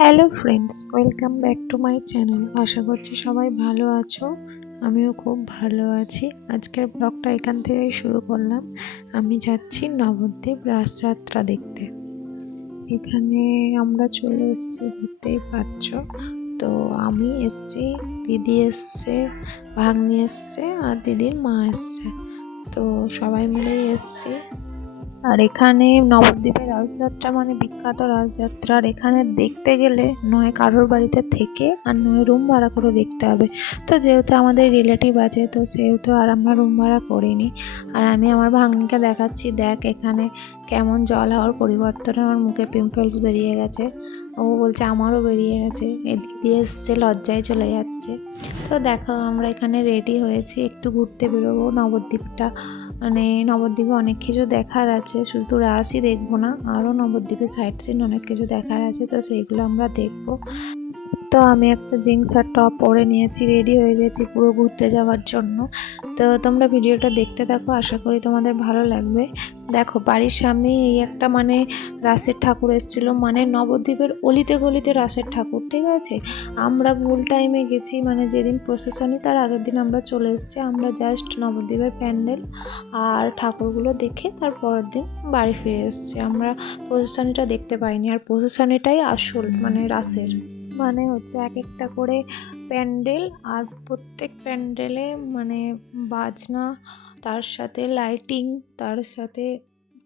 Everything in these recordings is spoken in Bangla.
Hello friends, welcome back to my channel. আশা করছি সবাই ভালো আছো। আমিও খুব ভালো আছি। আজকের ব্লগটা এখান থেকেই শুরু করলাম। আমি যাচ্ছি নবদ্বীপ রাসযাত্রা দেখতে। এখানে আমরা চলে এসেছি, দেখতেই পাচ্ছ। তো আমি এসছি, দিদি এসছে, ভাগ্নি এসছে আর দিদির মা এসছে। তো সবাই মিলেই এসছি। আর এখানে নবদ্বীপের রাসযাত্রা মানে বিখ্যাত রাসযাত্রা। আর এখানে দেখতে গেলে নয় কারোর বাড়িতে থেকে আর নয় রুম ভাড়া করে দেখতে হবে। তো যেহেতু আমাদের রিলেটিভ আছে, তো সেহেতু আর আমরা রুম ভাড়া করিনি। আর আমি আমার ভাগ্নিকে দেখাচ্ছি, দেখ এখানে কেমন জল হওয়ার পরিবর্তন, আমার মুখে পিম্পলস বেরিয়ে গেছে। ও বলছে আমারও বেরিয়ে গেছে, এদিক দিয়ে এসছে, লজ্জায় চলে যাচ্ছে। তো দেখো আমরা এখানে রেডি হয়েছি, একটু ঘুরতে বেরোবো নবদ্বীপটা। মানে নবদ্বীপে অনেক কিছু দেখার আছে, শুধু রাসই দেখবো না, আরও নবদ্বীপে সাইট সিন অনেক কিছু দেখার আছে, তো সেইগুলো আমরা দেখবো। তো আমি একটা জিন্স আর টপ পরে নিয়েছি, রেডি হয়ে গেছি পুরো ঘুরতে যাওয়ার জন্য। তো তোমরা ভিডিওটা দেখতে থাকো, আশা করি তোমাদের ভালো লাগবে। দেখো বাড়ির সামনে এই একটা মানে রাসের ঠাকুর এসেছিলো, মানে নবদ্বীপের অলিতে গলিতে রাসের ঠাকুর, ঠিক আছে। আমরা ভুল টাইমে গেছি, মানে যেদিন প্রসেশনই তার আগের দিন আমরা চলে এসেছি। আমরা জাস্ট নবদ্বীপের প্যান্ডেল আর ঠাকুরগুলো দেখে তার পরের দিন বাড়ি ফিরে এসেছি। আমরা প্রসেশনটা দেখতে পাইনি, আর প্রসেশনটাই আসল মানে রাসের। মানে হচ্ছে এক একটা করে প্যান্ডেল, আর প্রত্যেক প্যান্ডেলে মানে বাজনা, তার সাথে লাইটিং, তার সাথে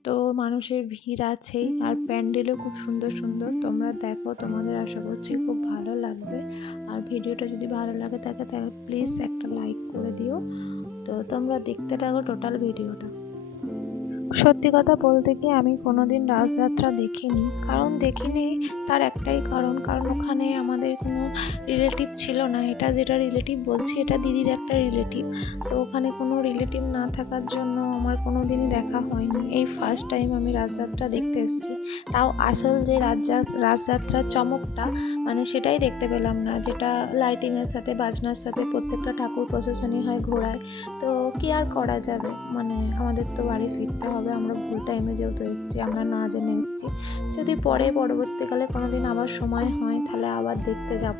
তো মানুষের ভিড় আছেই। আর প্যান্ডেলও খুব সুন্দর সুন্দর, তোমরা দেখো, তোমাদের আশা করছি খুব ভালো লাগবে। আর ভিডিওটা যদি ভালো লাগে থাকে তাহলে প্লিজ একটা লাইক করে দিও। তো তোমরা দেখতে থাকো টোটাল ভিডিওটা। সত্যি কথা বলতে কি, আমি কোনোদিন রাসযাত্রা দেখিনি। দেখিনি তার একটাই কারণ ওখানে আমাদের কোনো রিলেটিভ ছিল না। এটা যেটা রিলেটিভ বলছি, এটা দিদির একটা রিলেটিভ। তো ওখানে কোনো রিলেটিভ না থাকার জন্য আমার কোনো দিনই দেখা হয়নি। এই ফার্স্ট টাইম আমি রাসযাত্রা দেখতে এসেছি। তাও আসল যে রাসযাত্রার চমকটা মানে সেটাই দেখতে পেলাম না, যেটা লাইটিংয়ের সাথে বাজনার সাথে প্রত্যেকটা ঠাকুর প্রসেশনই হয় ঘোড়ায়। তো কি আর করা যাবে, মানে আমাদের তো বাড়ি ফিরতে হবে। আমরা ভুল টাইমে যেহেতু এসেছি, আমরা না জেনে এসেছি। যদি পরবর্তীকালে কোনোদিন আবার সময় হয় তাহলে আবার দেখতে যাব।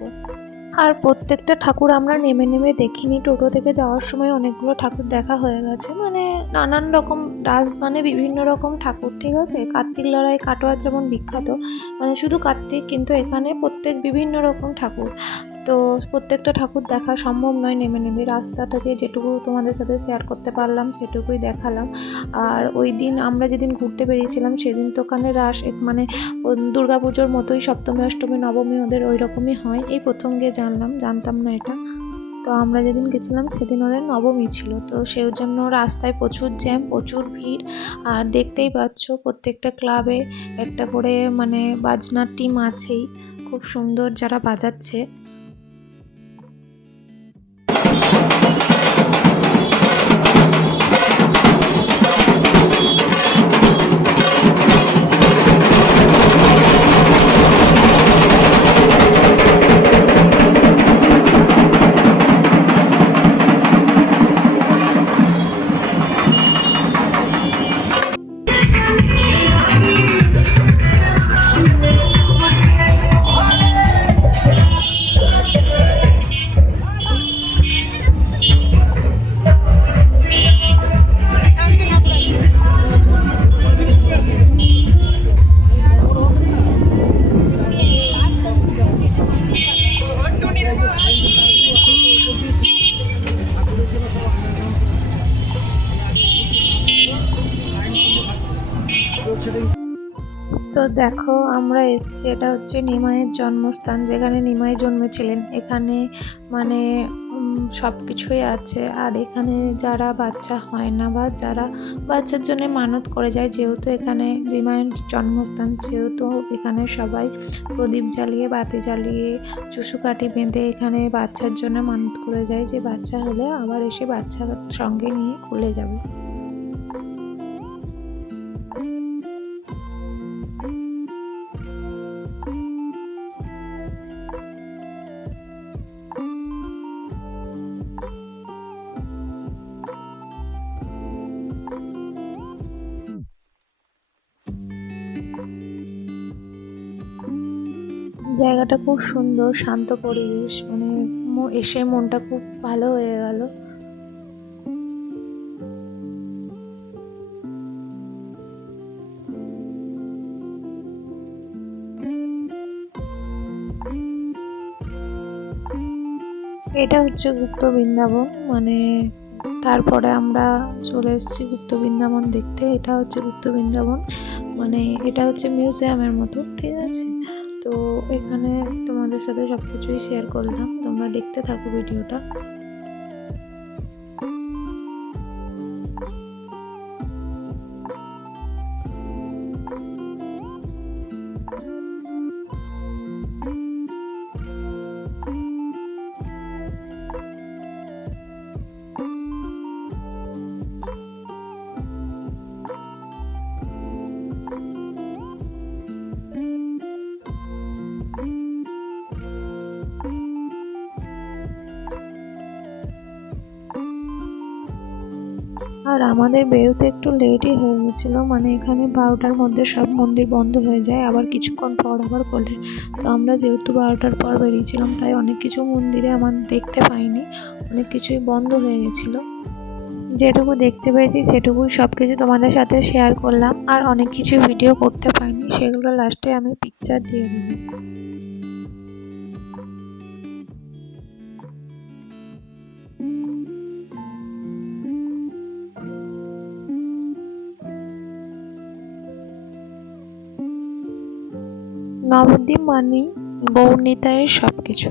আর প্রত্যেকটা ঠাকুর আমরা নেমে নেমে দেখিনি, টোটো থেকে যাওয়ার সময় অনেকগুলো ঠাকুর দেখা হয়ে গেছে। মানে নানান রকম রাস, মানে বিভিন্ন রকম ঠাকুর, ঠিক আছে। কার্তিক লড়াই কাটোয়ার যেমন বিখ্যাত, মানে শুধু কার্তিক, কিন্তু এখানে প্রত্যেক বিভিন্ন রকম ঠাকুর। তো প্রত্যেকটা ঠাকুর দেখা সম্ভব নয় নেমে নেমে। রাস্তা থেকে যেটুকু তোমাদের সাথে শেয়ার করতে পারলাম সেটুকুই দেখালাম। আর ওই দিন আমরা যেদিন ঘুরতে বেরিয়েছিলাম সেদিন তো ওখানে রাস মানে দুর্গা পুজোর মতোই সপ্তমী অষ্টমী নবমী ওদের ওই রকমই হয়। এই প্রথম গিয়ে জানতাম না এটা। তো আমরা যেদিন গেছিলাম সেদিন ওদের নবমী ছিল, তো সেই জন্য রাস্তায় প্রচুর জ্যাম, প্রচুর ভিড়। আর দেখতেই পাচ্ছ প্রত্যেকটা ক্লাবে একটা করে মানে বাজনার টিম আছেই, খুব সুন্দর যারা বাজাচ্ছে। তো দেখো আমরা এসছি, এটা হচ্ছে নিমাইয়ের জন্মস্থান, যেখানে নিমাই জন্মেছিলেন। এখানে মানে সব কিছুই আছে। আর এখানে যারা বাচ্চা হয় না বা যারা বাচ্চার জন্য মানত করে যায়, যেহেতু এখানে নিমাইয়ের জন্মস্থান, সেহেতু এখানে সবাই প্রদীপ জ্বালিয়ে, বাতি জ্বালিয়ে, চুসু কাঠি বেঁধে এখানে বাচ্চার জন্য মানত করে যায় যে বাচ্চা হলে আবার এসে বাচ্চার সঙ্গে নিয়ে খুলে যাবে। জায়গাটা খুব সুন্দর, শান্ত পরিবেশ, মানে এসে মনটা খুব ভালো হয়ে গেল। এটা হচ্ছে গুপ্ত বৃন্দাবন, মানে তারপরে আমরা চলে এসেছি গুপ্ত বৃন্দাবন দেখতে। এটা হচ্ছে গুপ্ত বৃন্দাবন, মানে এটা হচ্ছে মিউজিয়ামের মতো, ঠিক আছে। তো এখানে তোমাদের সাথে সব কিছুই শেয়ার করলাম, তোমরা দেখতে থাকো ভিডিওটা। আর আমাদের বেরোতে একটু লেটই হয়ে গেছিলো, মানে এখানে 12টার মধ্যে সব মন্দির বন্ধ হয়ে যায়, আবার কিছুক্ষণ পর আবার খোলে। তো আমরা যেহেতু 12টার পর বেরিয়েছিলাম, তাই অনেক কিছু মন্দিরে আমার দেখতে পাইনি, অনেক কিছুই বন্ধ হয়ে গেছিলো। যেটুকু দেখতে পেয়েছি সেটুকুই সব কিছু তোমাদের সাথে শেয়ার করলাম, আর অনেক কিছু ভিডিও করতে পারিনি, সেগুলো লাস্টে আমি পিকচার দিয়ে দেবো। নবদ্বীপ মানেই গৌরনিতাইয়ের সব কিছু,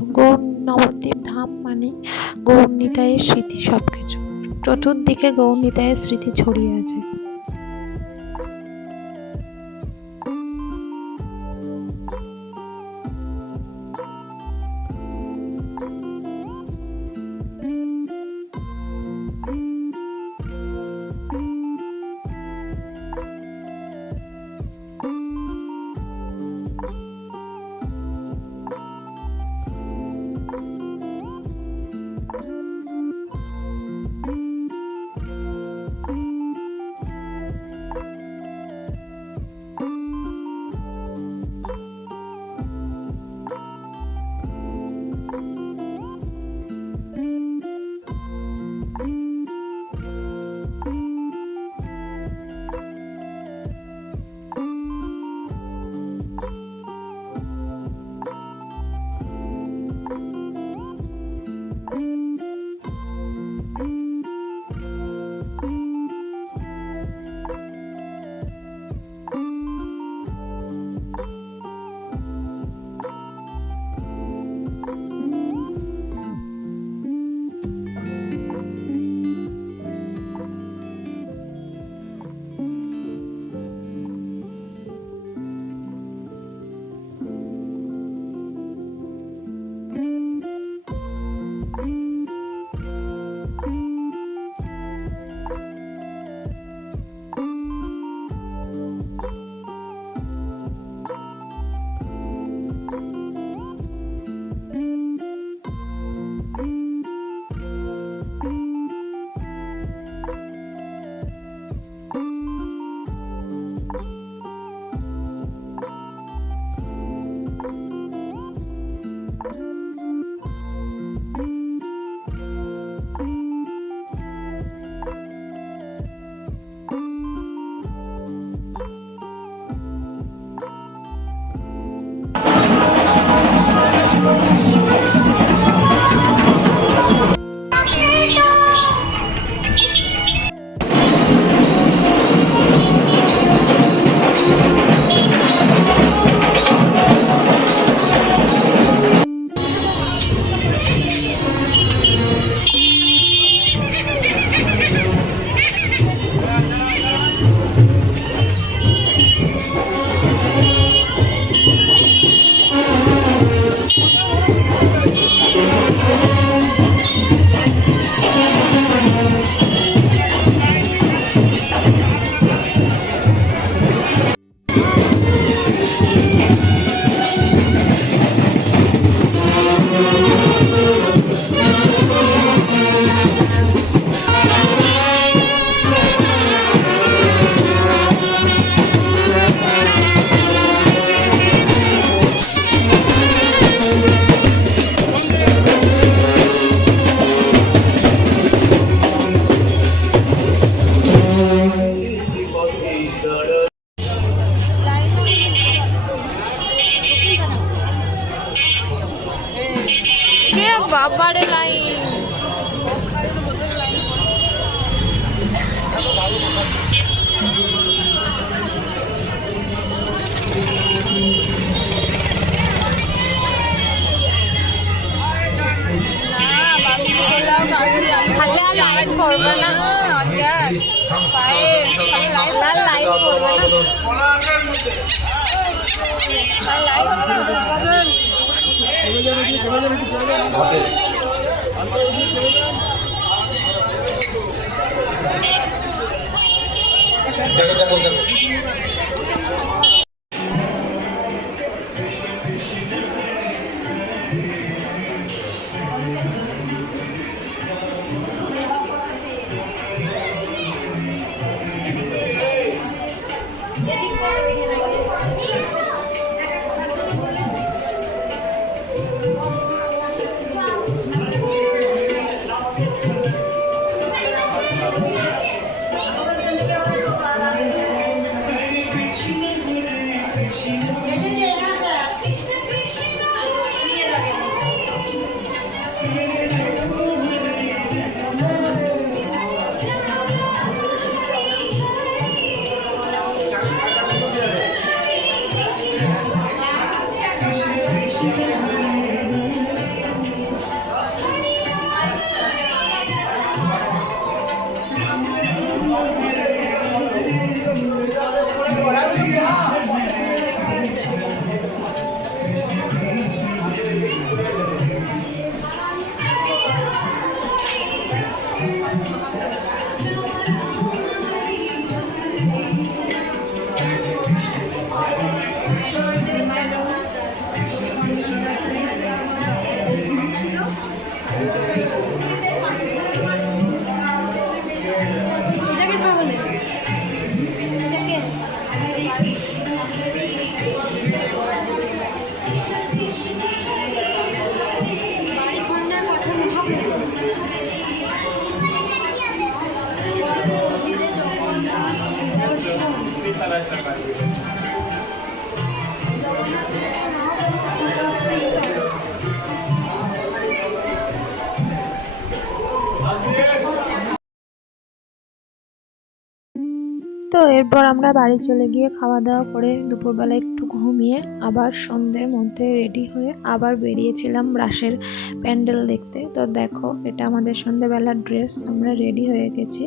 নবদ্বীপ ধাম মানে গৌরনিতাইয়ের স্মৃতি, সব কিছু চতুর্দিকে গৌরনিতাইয়ের স্মৃতি ছড়িয়ে আছে। বাবারে লাইন। লাইন করবে না, লাইন করবে তো এরপর আমরা বাড়ি চলে গিয়ে খাওয়া দাওয়া করে দুপুরবেলা একটু ঘুমিয়ে আবার সন্ধ্যের মধ্যে রেডি হয়ে আবার বেরিয়েছিলাম রাসের প্যান্ডেল দেখতে। তো দেখো এটা আমাদের সন্ধ্যেবেলার ড্রেস, আমরা রেডি হয়ে গেছি।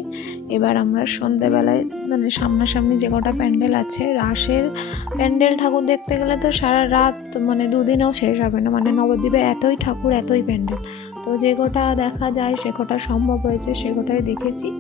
এবার আমরা সন্ধ্যেবেলায় মানে সামনাসামনি যে কটা প্যান্ডেল আছে, রাসের প্যান্ডেল ঠাকুর দেখতে গেলে তো সারা রাত মানে দুদিনেও শেষ হবে না, মানে নবদ্বীপে এতই ঠাকুর এতই প্যান্ডেল। তো যে কটা দেখা যায় সে কটা সম্ভব হয়েছে সে কটাই দেখেছি।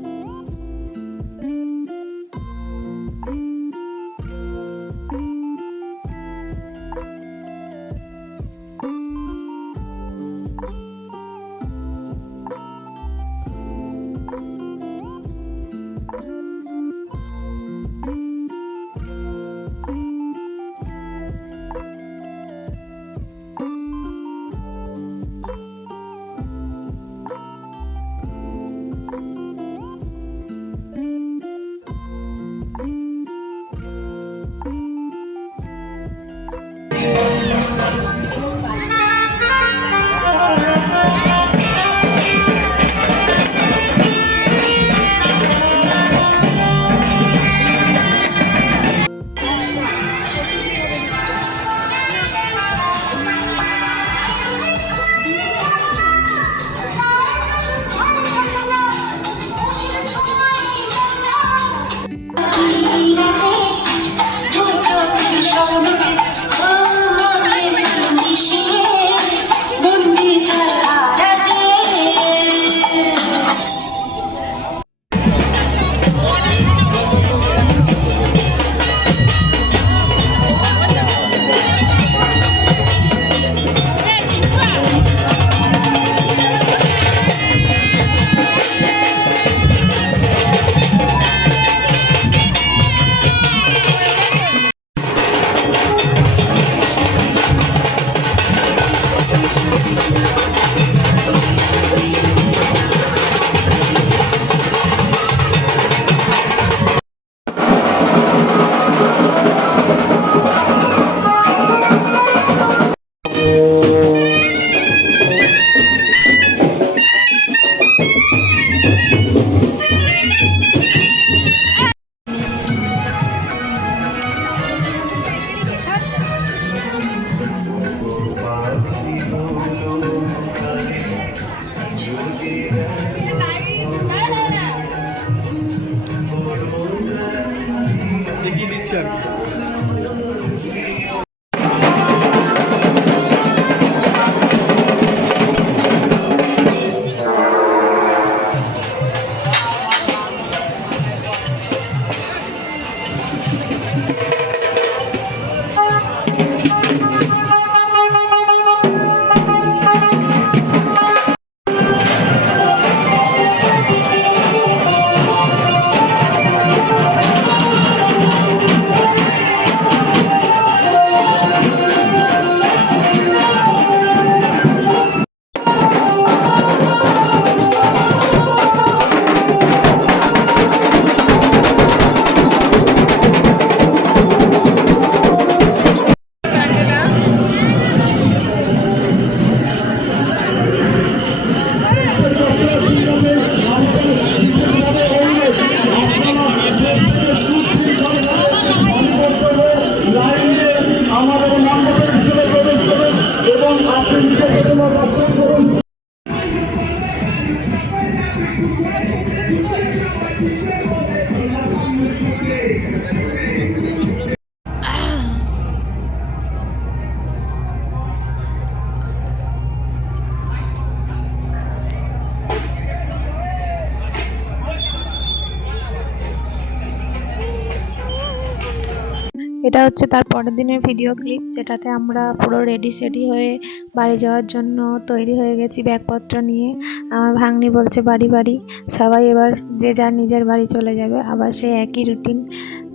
এটা হচ্ছে তার পরের দিনের ভিডিও ক্লিপ, যেটাতে আমরা পুরো রেডি সেডি হয়ে বাড়ি যাওয়ার জন্য তৈরি হয়ে গেছি ব্যাগপত্র নিয়ে। আমার ভাগ্নি বলছে বাড়ি বাড়ি, সবাই এবার যে যার নিজের বাড়ি চলে যাবে, আবার সেই একই রুটিন।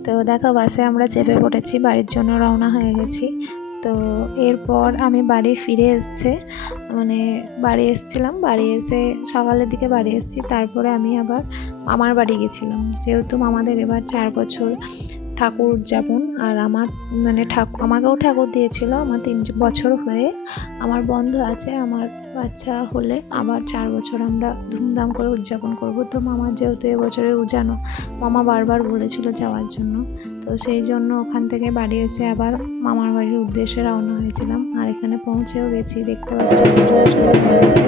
তো দেখো বাসে আমরা চেপে পড়েছি, বাড়ির জন্য রওনা হয়ে গেছি। তো এরপর আমি বাড়ি ফিরে এসছে, মানে বাড়ি এসেছিলাম, বাড়ি এসে সকালের দিকে বাড়ি এসেছি। তারপরে আমি আবার মামার বাড়ি গেছিলাম, যেহেতু মামাদের এবার 4 বছর ঠাকুর উদযাপন। আর আমার মানে আমাকেও ঠাকুর দিয়েছিল, আমার 3 বছর হয়ে আমার বন্ধ আছে, আমার বাচ্চা হলে আবার 4 বছর আমরা ধুমধাম করে উদযাপন করব। তো মামার যেহেতু এবছরে উজানো, মামা বারবার বলেছিল যাওয়ার জন্য, তো সেই জন্য ওখান থেকে বাড়ি এসে আবার মামার বাড়ির উদ্দেশ্যে রওনা হয়েছিলাম। আর এখানে পৌঁছেও গেছি, দেখতে পাচ্ছি পুজো শুরু হয়ে গেছে।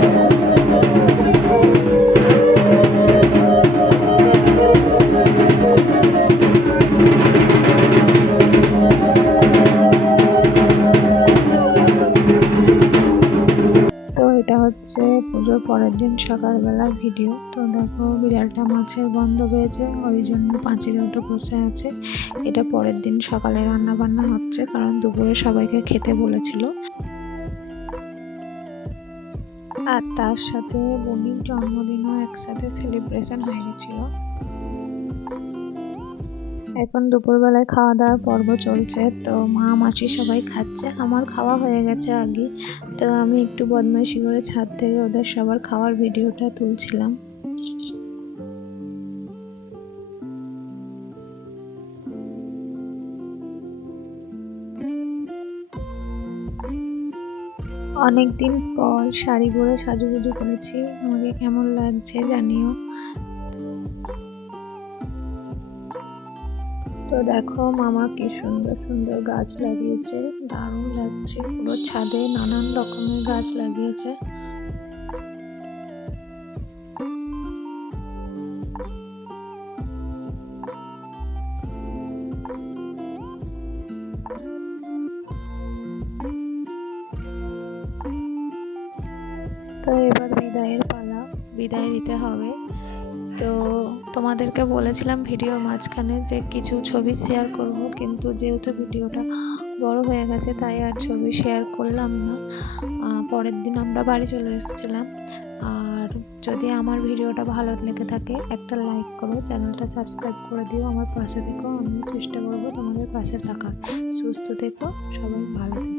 তো এটা হচ্ছে পুজোর পরের দিন সকালবেলার ভিডিও। তো দেখো বিড়ালটা মাছের গন্ধ পেয়েছে, ওই জন্য পাঁচিলে উঠে বসে আছে। এটা পরের দিন সকালে রান্না বান্না হচ্ছে, কারণ দুপুরে সবাইকে খেতে বলেছিল। আর তার সাথে বোনির জন্মদিনও একসাথে সেলিব্রেশন হয়ে গেছিলো। এখন দুপুরবেলায় খাওয়া দাওয়ার পর্ব চলছে, তো মা মাসি সবাই খাচ্ছে, আমার খাওয়া হয়ে গেছে আগে। তো আমি একটু বদমাইশি করে ছাদ থেকে ওদের সবার খাওয়ার ভিডিওটা তুলছিলাম। অনেকদিন পর শাড়ি পরে সাজুগুজু করেছি, আমাকে কেমন লাগছে জানিও। তো দেখো মামা কি সুন্দর সুন্দর গাছ লাগিয়েছে, দারুণ লাগছে, পুরো ছাদে নানান রকমের গাছ লাগিয়েছে। তো এবার বিদায়ের পালা, বিদায় দিতে হবে। তো তোমাদেরকে বলেছিলাম ভিডিওর মাঝখানে যে কিছু ছবি শেয়ার করব, কিন্তু যেহেতু ভিডিওটা বড় হয়ে গেছে তাই আর ছবি শেয়ার করলাম না। পরের দিন আমরা বাড়ি চলে এসেছিলাম। আর যদি আমার ভিডিওটা ভালো লেগে থাকে একটা লাইক করো, চ্যানেলটা সাবস্ক্রাইব করে দিও, আমার পাশে থেকো, আমিও চেষ্টা করব তোমাদের পাশে থাকার। সুস্থ থেকো, সবাই ভালো থেকো।